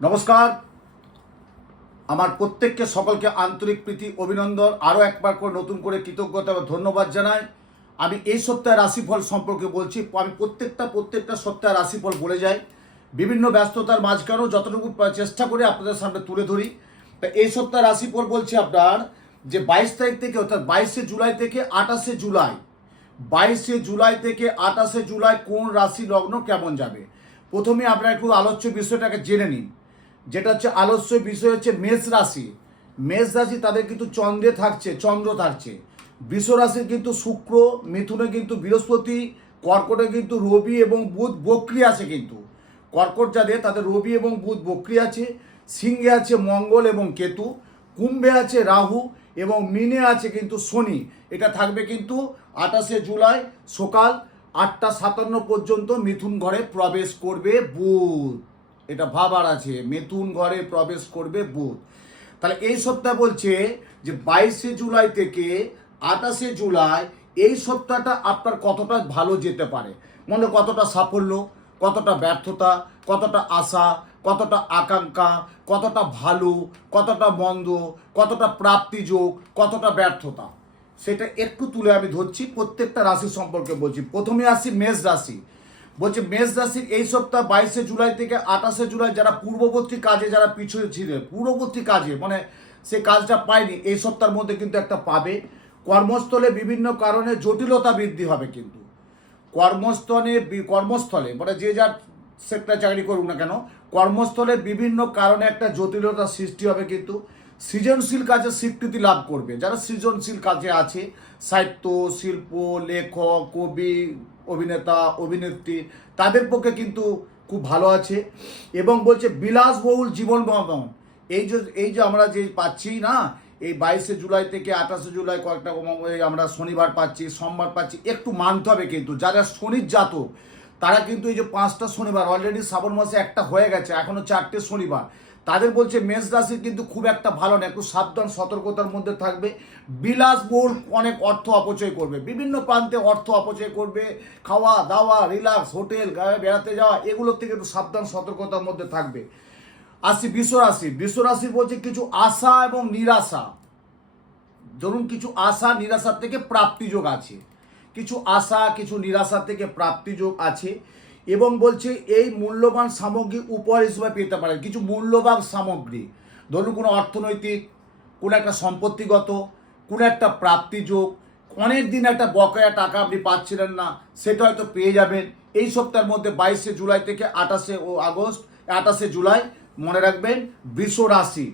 নমস্কার। আমার প্রত্যেককে সকলকে আন্তরিক প্রীতি অভিনন্দন, আরও একবার করে নতুন করে কৃতজ্ঞতা এবং ধন্যবাদ জানাই। আমি এই সপ্তাহের রাশিফল সম্পর্কে বলছি। আমি প্রত্যেকটা সপ্তাহের রাশিফল বলে যাই, বিভিন্ন ব্যস্ততার মাঝখানেও যতটুকু চেষ্টা করে আপনাদের সামনে তুলে ধরি। তা এই সপ্তাহের রাশিফল বলছি আপনার যে 22 তারিখ থেকে, অর্থাৎ 22শে জুলাই থেকে 28শে জুলাই, 22শে জুলাই থেকে 28শে জুলাই কোন রাশি লগ্ন কেমন যাবে। প্রথমে আপনারা একটু আলোচ্য বিষয়টাকে জেনে নিন। যেটা হচ্ছে আলোচ্য বিষয় হচ্ছে মেষ রাশি। মেষ রাশি তাদের কিন্তু চন্দ্র থাকছে। বৃষ রাশির কিন্তু শুক্র, মিথুনে কিন্তু বৃহস্পতি, কর্কটে কিন্তু রবি এবং বুধ বক্রি আছে। কিন্তু কর্কট যাদের তাদের রবি এবং বুধ বক্রি আছে। সিংহে আছে মঙ্গল এবং কেতু, কুম্ভে আছে রাহু এবং মিনে আছে কিন্তু শনি। এটা থাকবে কিন্তু 28শে জুলাই সকাল 8টা 57 পর্যন্ত মিথুন ঘরে প্রবেশ করবে বুধ। এটা ভাবার আছে, মিথুন ঘরে প্রবেশ করবে বুধ। তাহলে এই সপ্তাহ বলছে যে 22শে জুলাই থেকে 28শে জুলাই এই সপ্তাহটা আপনার কতটা ভালো যেতে পারে, মনে কতটা সাফল্য, কতটা ব্যর্থতা, কতটা আশা, কতটা আকাঙ্ক্ষা, কতটা ভালো, কতটা মন্দ, কতটা প্রাপ্তিযোগ, কতটা ব্যর্থতা, সেটা একটু তুলে আমি ধরছি। প্রত্যেকটা রাশি সম্পর্কে বলছি। প্রথমে আসি মেষ রাশি। বলছে মেষ রাশির এই সপ্তাহ 22শে জুলাই থেকে 28শে জুলাই যারা পূর্ববর্তী কাজে যারা পিছনে ছিলেন, পূর্ববর্তী কাজে মানে সে কাজটা পায়নি, এই সপ্তাহের মধ্যে কিন্তু একটা পাবে। কর্মস্থলে বিভিন্ন কারণে জটিলতা বৃদ্ধি হবে। কিন্তু কর্মস্থলে মানে যে যার সেক্টরে চাকরি করুক না কেন, কর্মস্থলে বিভিন্ন কারণে একটা জটিলতার সৃষ্টি হবে। কিন্তু সৃজনশীল কাজে স্বীকৃতি লাভ করবে যারা সৃজনশীল কাজে আছে, সাহিত্য, শিল্প, লেখক, কবি, অভিনেতা, অভিনেত্রী, তাদের পক্ষে কিন্তু খুব ভালো আছে। এবং বলছে বিলাসবহুল জীবনযাপন, এই যে আমরা যে পাচ্ছি না, এই 22শে জুলাই থেকে 28শে জুলাই কয়েকটা আমরা শনিবার পাচ্ছি, সোমবার পাচ্ছি, একটু মানতে হবে। কিন্তু যারা শনির জাতক তারা কিন্তু এই যে 5টা শনিবার অলরেডি শ্রাবণ মাসে একটা হয়ে গেছে, এখনো 4টে শনিবার, তাদের বলছে মেষ রাশির কিন্তু খুব একটা ভালো না, একটু সাবধান সতর্কতার মধ্যে থাকবে। বিলাসবহুল অনেক অর্থ অপচয় করবে, বিভিন্ন প্রান্তে অর্থ অপচয় করবে, খাওয়া দাওয়া, রিল্যাক্স, হোটেল বেড়াতে যাওয়া, এগুলোর থেকে একটু সাবধান সতর্কতার মধ্যে থাকবে। আসি বৃষ রাশি। বৃষ রাশি বলছে কিছু আশা এবং নিরাশা, ধরুন কিছু আশা নিরাশার থেকে প্রাপ্তিযোগ আছে, কিছু আশা কিছু নিরাশা থেকে প্রাপ্তিযোগ আছে। এবং বলছে এই মূল্যবান সামগ্রী উপহার হিসেবে পেতে পারেন, কিছু মূল্যবান সামগ্রী, ধরুন কোনো অর্থনৈতিক, কোনো একটা সম্পত্তিগত, কোনো একটা প্রাপ্তিযোগ, অনেক দিন একটা বকেয়া টাকা আপনি পাচ্ছিলেন না, সেটা হয়তো পেয়ে যাবেন এই সপ্তাহের মধ্যে 22শে জুলাই থেকে 28শে জুলাই। মনে রাখবেন বৃষ রাশি।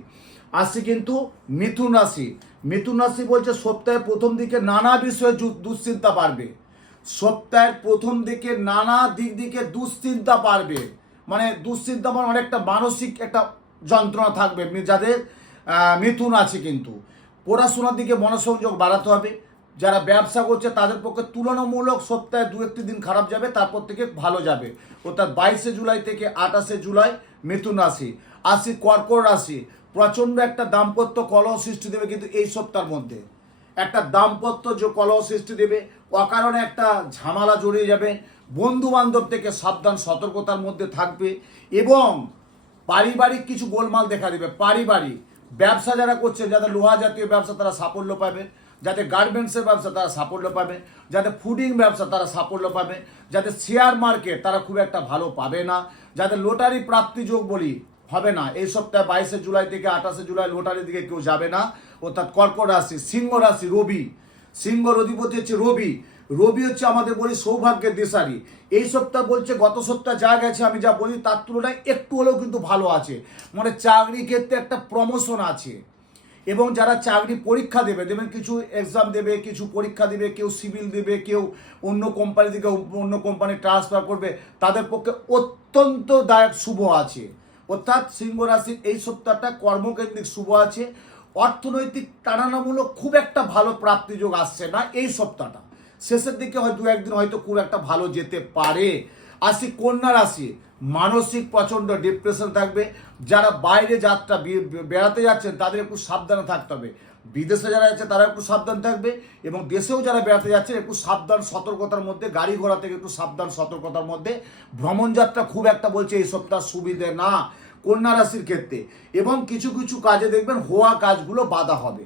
আসি কিন্তু মিথুন রাশি। মিথুন রাশি বলছে সপ্তাহের প্রথম দিকে নানা বিষয়ে দুশ্চিন্তা বাড়বে। সপ্তাহের প্রথম দিকে নানা দিক দিকে দুশ্চিন্তা বাড়বে, মানে দুশ্চিন্তা মানে অনেকটা মানসিক একটা যন্ত্রণা থাকবে যাদের মিথুন আছে। কিন্তু পড়াশোনার দিকে মনোসংযোগ বাড়াতে হবে। যারা ব্যবসা করছে তাদের পক্ষে তুলনামূলক সপ্তাহে 2-1 দিন খারাপ যাবে, তারপর থেকে ভালো যাবে। অর্থাৎ 22শে জুলাই থেকে 28শে জুলাই মিথুন রাশি। আসি কর্কট রাশি। প্রচণ্ড একটা দাম্পত্য কলহ সৃষ্টি দেবে কিন্তু এই সপ্তাহের মধ্যে, একটা দাম্পত্য যে কলহ সৃষ্টি দেবে, অকারণে একটা ঝামেলা জড়িয়ে যাবে। বন্ধু বান্ধব থেকে সাবধান সতর্কতার মধ্যে থাকবে। এবং পারিবারিক কিছু গোলমাল দেখা দেবে। পারিবারিক ব্যবসা যারা করছে, যাদের লোহা জাতীয় ব্যবসা তারা সাফল্য পাবে, যাদের গার্মেন্টসের ব্যবসা তারা সাফল্য পাবে, যাদের ফুডিং ব্যবসা তারা সাফল্য পাবে, যাদের শেয়ার মার্কেট তারা খুব একটা ভালো পাবে না, যাদের লটারি প্রাপ্তিযোগ বলি হবে না এই সপ্তাহে 22শে জুলাই থেকে 28শে জুলাই লটারির দিকে কেউ যাবে না। অর্থাৎ কর্কট রাশি। সিংহ রাশি। রবি। সিংহর অধিপতি হচ্ছে রবি। রবি হচ্ছে আমাদের বলি সৌভাগ্যের দিশারি। এই সপ্তাহ বলছে গত সপ্তাহ যা গেছে আমি যা বলি তার তুলনায় একটু হলেও কিন্তু ভালো আছে, মানে চাকরি ক্ষেত্রে একটা প্রমোশন আছে। এবং যারা চাকরি পরীক্ষা দেবে, যেমন কিছু এক্সাম দেবে, কিছু পরীক্ষা দেবে, কেউ সিভিল দেবে, কেউ অন্য কোম্পানি থেকে অন্য কোম্পানি ট্রান্সফার করবে, তাদের পক্ষে অত্যন্ত দায়ক শুভ আছে। অর্থাৎ সিংহ রাশির এই সপ্তাহটা কর্মকেন্দ্রিক শুভ আছে। অর্থনৈতিক টানানামূলক খুব একটা ভালো প্রাপ্তিযোগ আসছে না এই সপ্তাহটা, শেষের দিকে হয়তো 2-1 দিন হয়তো খুব একটা ভালো যেতে পারে। আসি কন্যা রাশি। মানসিক প্রচণ্ড ডিপ্রেশন থাকবে। যারা বাইরে যাত্রা বেড়াতে যাচ্ছেন তাদের একটু সাবধানে থাকতে হবে। বিদেশে যারা আছে তারা একটু সাবধান থাকবে, এবং দেশেও যারা বেড়াতে যাচ্ছেন একটু সাবধান সতর্কতার মধ্যে, গাড়ি ঘোড়া থেকে একটু সাবধান সতর্কতার মধ্যে। ভ্রমণযাত্রা খুব একটা বলছে এই সপ্তাহ সুবিধে না। কন্যা রাশির ক্ষেত্রে। এবং কিছু কিছু কাজে দেখবেন হওয়া কাজগুলো বাধা হবে।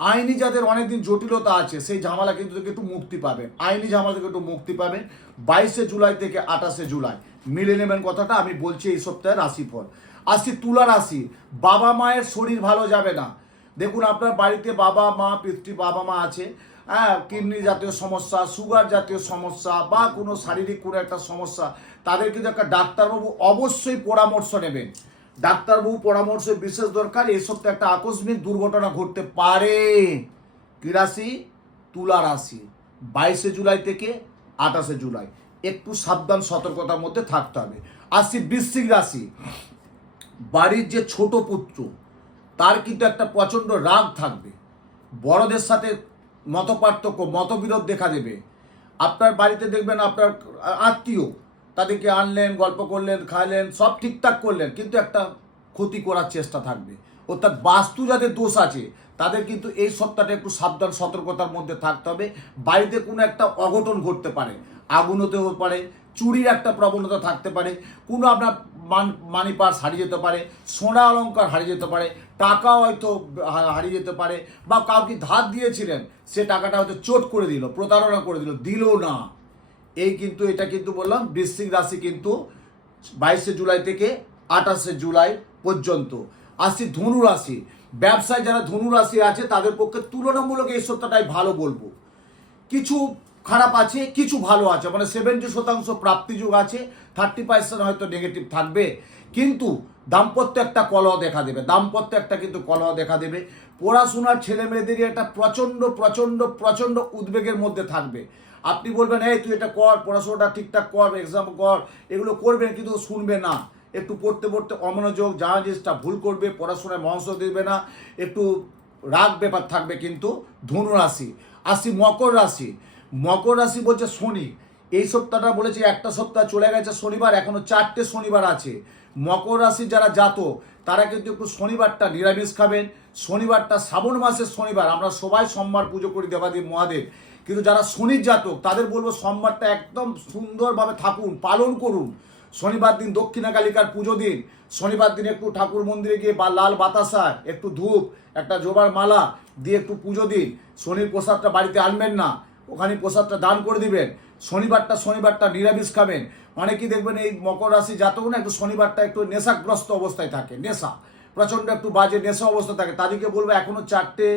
আইনি যাদের অনেকদিন জটিলতা আছে সেই ঝামেলা কিন্তু থেকে একটু মুক্তি পাবেন, আইনি ঝামেলা থেকে একটু মুক্তি পাবেন 22শে জুলাই থেকে 28শে জুলাই। মিলে নেবেন কথাটা, আমি বলছি এই সপ্তাহের রাশিফল। আসছি তুলা রাশি। বাবা মায়ের শরীর ভালো যাবে না। দেখুন আপনার বাড়িতে বাবা মা বাবা মা আছে, হ্যাঁ, কিডনি জাতীয় সমস্যা, সুগার জাতীয় সমস্যা বা কোনো শারীরিক কোনো একটা সমস্যা, তাদের কিন্তু একটা ডাক্তারবাবু অবশ্যই পরামর্শ নেবেন। ডাক্তারবাবু পরামর্শ বিশেষ দরকার। এই সপ্তাহে একটা আকস্মিক দুর্ঘটনা ঘটতে পারে। কি রাশি? তুলা রাশি। 22শে জুলাই থেকে 28শে জুলাই একটু সাবধান সতর্কতার মধ্যে থাকতে হবে। আসছি বৃশ্চিক রাশি। বাড়ির যে ছোট পুত্র তার কিন্তু একটা প্রচণ্ড রাগ থাকবে, বড়দের সাথে মতপার্থক্য মতবিরোধ দেখা দেবে। আপনার বাড়িতে দেখবেন আপনার আত্মীয়, তাদেরকে আনলেন, গল্প করলেন, খাইলেন, সব ঠিকঠাক করলেন, কিন্তু একটা ক্ষতি করার চেষ্টা থাকবে। অর্থাৎ বাস্তু যাদের দোষ আছে তাদের কিন্তু এই সপ্তাহটা একটু সাবধান সতর্কতার মধ্যে থাকতে হবে। বাড়িতে কোনো একটা অঘটন ঘটতে পারে, আগুন হতে পারে, চুরির একটা প্রবণতা থাকতে পারে, কোনো আপনার মানি পার্স হারিয়ে যেতে পারে, সোনা অলংকার হারিয়ে যেতে পারে, টাকা হয়তো হারিয়ে যেতে পারে, বা কাউকে ধার দিয়েছিলেন সে টাকাটা হয়তো চোট করে দিল, প্রতারণা করে দিল না। এই কিন্তু এটা কিন্তু বললাম বৃশ্চিক রাশি কিন্তু 22শে জুলাই থেকে 28শে জুলাই পর্যন্ত। আসছি ধনু রাশি। ব্যবসায় যারা ধনু রাশি আছে তাদের পক্ষে তুলনামূলক এই সপ্তাহটাই ভালো বলবো। কিছু খারাপ আছে, কিছু ভালো আছে, মানে 70% প্রাপ্তি যোগ আছে, 30% হয়তো নেগেটিভ থাকবে। কিন্তু দাম্পত্য একটা কলহ দেখা দেবে, দাম্পত্য একটা কিন্তু কলহ দেখা দেবে। পড়াশোনার ছেলে মেয়েদেরই একটা প্রচণ্ড প্রচণ্ড প্রচণ্ড উদ্বেগের মধ্যে থাকবে। আপনি বলবেন এই তুই এটা কর, পড়াশোনাটা ঠিকঠাক কর, এক্সাম কর, এগুলো করবেন, কিন্তু শুনবে না। একটু পড়তে পড়তে অমনোযোগ, যা জিনিসটা ভুল করবে, পড়াশোনায় মনোযোগ দেবে না, একটু রাগ ব্যাপার থাকবে কিন্তু ধনু রাশি। আসি মকর রাশি। মকর রাশি বলছে শনি। এই সপ্তাহটা বলেছে একটা সপ্তাহ চলে গেছে শনিবার, এখনো 4টে শনিবার আছে। মকর রাশি যারা জাতক তারা কিন্তু একটু শনিবারটা নিরামিষ খাবেন। শনিবারটা শ্রাবণ মাসের শনিবার, আমরা সবাই সোমবার পুজো করি দেবাদেব মহাদেব, কিন্তু যারা শনির জাতক তাদের বলবো সোমবারটা একদম সুন্দরভাবে থাকুন, পালন করুন। শনিবার দিন দক্ষিণা কালিকার পুজো দিন। শনিবার দিন একটু ঠাকুর মন্দিরে গিয়ে বা লাল বাতাসা, একটু ধূপ, একটা জবার মালা দিয়ে একটু পুজো দিন। শনির প্রসাদটা বাড়িতে আনবেন না, ওখানে প্রসাদটা দান করে দিবেন। শনিবারটা নিরামিষ খাবেন। অনেকেই দেখবেন এই মকর রাশি জাতক না একটু শনিবারটা একটু নেশাগ্রস্ত অবস্থায় থাকে, নেশা প্রচণ্ড একটু বাজে নেশা অবস্থা থাকে, তাদেরকে বলবো এখনো 4টে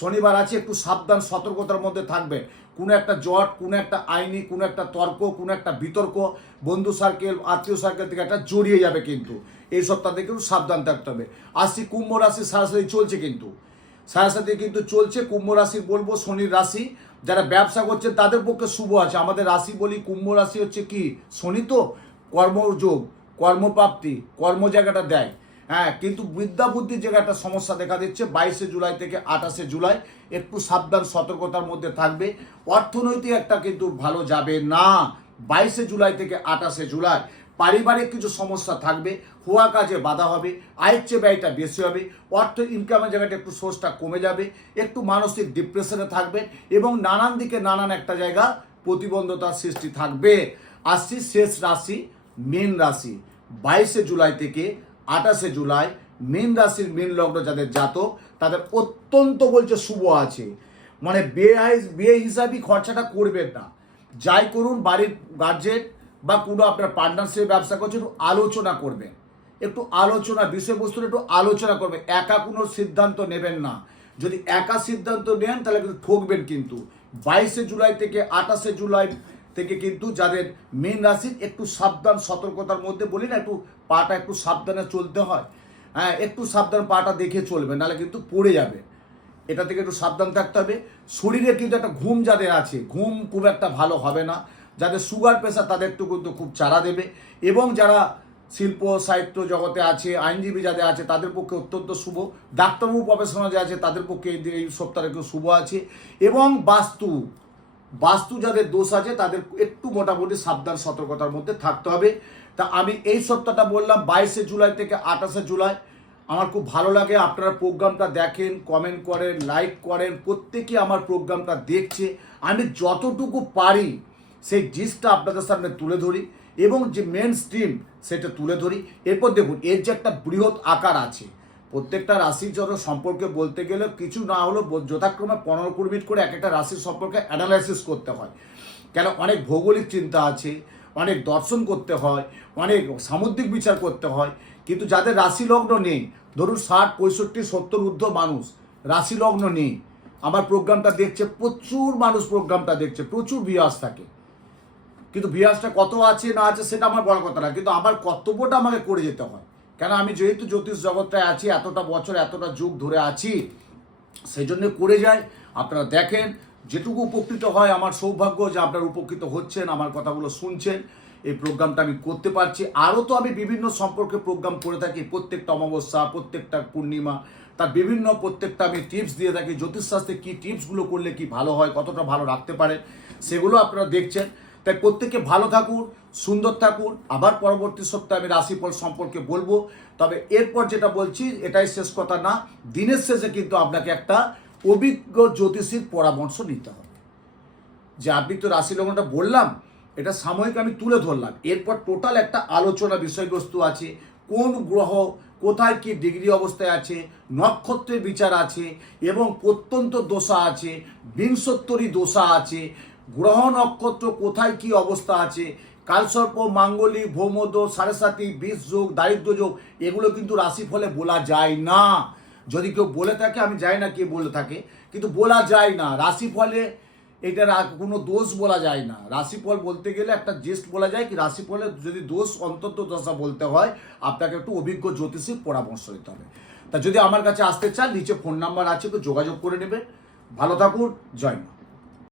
শনিবার আছে, একটু সাবধান সতর্কতার মধ্যে থাকবে। কোনো একটা জট, কোনো একটা আইনি, কোনো একটা তর্ক, কোনো একটা বিতর্ক বন্ধু সার্কেল, আত্মীয় সার্কেল থেকে একটা জড়িয়ে যাবে, কিন্তু এই সপ্তাহ থেকে একটু সাবধান থাকতে হবে। আসছি কুম্ভ রাশি। সারাসারি চলছে, কিন্তু সারাসারি কিন্তু চলছে। কুম্ভ রাশির বলবো শনির রাশি, যারা ব্যবসা করছেন তাদের পক্ষে শুভ আছে। আমাদের রাশি বলি কুম্ভ রাশি হচ্ছে কি শনি, তো কর্মযোগ, কর্মপ্রাপ্তি, কর্ম জায়গাটা দেয়, হ্যাঁ, কিন্তু বিদ্যা বুদ্ধির জায়গায় একটা সমস্যা দেখা দিচ্ছে। 22শে জুলাই থেকে 28শে জুলাই একটু সাবধান সতর্কতার মধ্যে থাকবে। অর্থনৈতিক একটা কিন্তু ভালো যাবে না 22শে জুলাই থেকে 28শে জুলাই। পারিবারিক কিছু সমস্যা থাকবে, হওয়া কাজে বাধা হবে, আয়ের চেয়ে ব্যয়টা বেশি হবে, অর্থ ইনকামের জায়গাটা একটু সোর্সটা কমে যাবে, একটু মানসিক ডিপ্রেশনে থাকবে, এবং নানান দিকে নানান একটা জায়গা প্রতিবন্ধতার সৃষ্টি থাকবে। আসছি শেষ রাশি মীন রাশি। 22শে জুলাই থেকে 28শে জুলাই মীন রাশির মীন লগ্ন যাদের জাতক তাদের অত্যন্ত বলছে শুভ আছে। মানে বিয়ে হিসাবে খরচাটা করবেন না, যাই করুন বাড়ির গার্জেন বা কোনো আপনার পার্টনারশিপে ব্যবসা করছে একটু আলোচনা করবেন, একটু আলোচনা, বিষয়বস্তুর একটু আলোচনা করবেন। একা কোনো সিদ্ধান্ত নেবেন না। যদি একা সিদ্ধান্ত নেন তাহলে কিন্তু ঠকবেন। কিন্তু 22শে জুলাই থেকে 28শে জুলাই থেকে কিন্তু যাদের মীন রাশি একটু সাবধান সতর্কতার মধ্যে, বলি না একটু পাটা একটু সাবধানে চলতে হয়, হ্যাঁ, একটু সাবধান পাটা দেখে চলবে, নাহলে কিন্তু পড়ে যাবে। এটা থেকে একটু সাবধান থাকতে হবে। শরীরে কিন্তু একটা ঘুম যাদের আছে, ঘুম খুব একটা ভালো হবে না। যাদের সুগার প্রেশার তাদের একটু কিন্তু খুব চারা দেবে। এবং যারা শিল্প সাহিত্য জগতে আছে, আইনজীবী যাদের আছে তাদের পক্ষে অত্যন্ত শুভ। ডাক্তারবাবু প্রফেশনাল যে আছে তাদের পক্ষে এই সপ্তাহে একটু শুভ আছে। এবং বাস্তু যাদের দোষ আছে তাদের একটু মোটামুটি সাবধান সতর্কতার মধ্যে থাকতে হবে। তা আমি এই সপ্তাহটা বললাম 22শে জুলাই থেকে 28শে জুলাই। আমার খুব ভালো লাগে আপনারা প্রোগ্রামটা দেখেন, কমেন্ট করেন, লাইক করেন, প্রত্যেকেই আমার প্রোগ্রামটা দেখছে। আমি যতটুকু পারি সেই জিনিসটা আপনাদের সামনে তুলে ধরি, এবং যে মেন স্ট্রিম সেটা তুলে ধরি। এরপর দেখুন এর যে একটা বৃহৎ আকার আছে, প্রত্যেকটা রাশির জন্য সম্পর্কে বলতে গেলে কিছু না হলেও যথাক্রমে 15-20 মিনিট করে এক একটা রাশির সম্পর্কে অ্যানালাইসিস করতে হয়। কেন অনেক ভৌগোলিক চিন্তা আছে, অনেক দর্শন করতে হয়, অনেক সামুদ্রিক বিচার করতে হয়। কিন্তু যাদের রাশি লগ্ন নেই, ধরুন 60, 65, 70 ঊর্ধ্ব মানুষ রাশি লগ্ন নেই, আমার প্রোগ্রামটা দেখছে, প্রচুর মানুষ প্রোগ্রামটা দেখছে, প্রচুর ভিউয়ার্স থাকে, কিন্তু ভিউয়ার্সটা কত আছে না আছে সেটা আমার বড় কথা না, কিন্তু আমার কর্তব্যটা আমাকে করে যেতে হয়। কেন আমি যেহেতু জ্যোতিষ জগৎটায় আছি, এতটা বছর এতটা যুগ ধরে আছি, সেই জন্য করে যাই। আপনারা দেখেন, যেটুকু উপকৃত হয় আমার সৌভাগ্য যে আপনারা উপকৃত হচ্ছেন, আমার কথাগুলো শুনছেন, এই প্রোগ্রামটা আমি করতে পারছি। আরও তো আমি বিভিন্ন সম্পর্কে প্রোগ্রাম করে থাকি, প্রত্যেকটা অমাবস্যা, প্রত্যেকটা পূর্ণিমা, তার বিভিন্ন প্রত্যেকটা আমি টিপস দিয়ে থাকি, জ্যোতিষশাস্ত্রে কী টিপসগুলো করলে কি ভালো হয়, কতটা ভালো রাখতে পারে, সেগুলো আপনারা দেখছেন। তাই প্রত্যেকে ভালো থাকুন, সুন্দর থাকুন। আবার পরবর্তী সপ্তাহে আমি রাশিফল সম্পর্কে বলবো। তবে এরপর যেটা বলছি এটাই শেষ কথা না, দিনের শেষে কিন্তু আপনাকে একটা অভিজ্ঞ জ্যোতিষীর পরামর্শ নিতে হবে। যে আপনি তো রাশি লগ্নটা বললাম, এটা সাময়িক আমি তুলে ধরলাম, এরপর টোটাল একটা আলোচনা বিষয়বস্তু আছে, কোন গ্রহ কোথায় কি ডিগ্রি অবস্থায় আছে, নক্ষত্রের বিচার আছে, এবং প্রত্যন্ত দশা আছে, বিংশোত্তরী দশা আছে, গ্রহ নক্ষত্র কোথায় কি অবস্থা আছে, কালসর্প, মাঙ্গলিক, ভৌমদোষ, সাড়ে সাতি, বিষ যোগ, দারিদ্র যোগ, এগুলো কিন্তু রাশিফলে বলা যায় না। যদি কেউ বলে থাকে, আমি জানি না কে বলে থাকে, কিন্তু বলা যায় না রাশিফলে। এটার কোনো দোষ বলা যায় না। রাশিফল বলতে গেলে একটা জিস্ট বলা যায় কি, রাশিফলে যদি দোষ অন্তত দশা বলতে হয়, আপনাকে একটু অভিজ্ঞ জ্যোতিষীর পরামর্শ নিতে হবে। তা যদি আমার কাছে আসতে চান, নিচে ফোন নাম্বার আছে, তো যোগাযোগ করে নেবেন। ভালো থাকুন, জয় মা।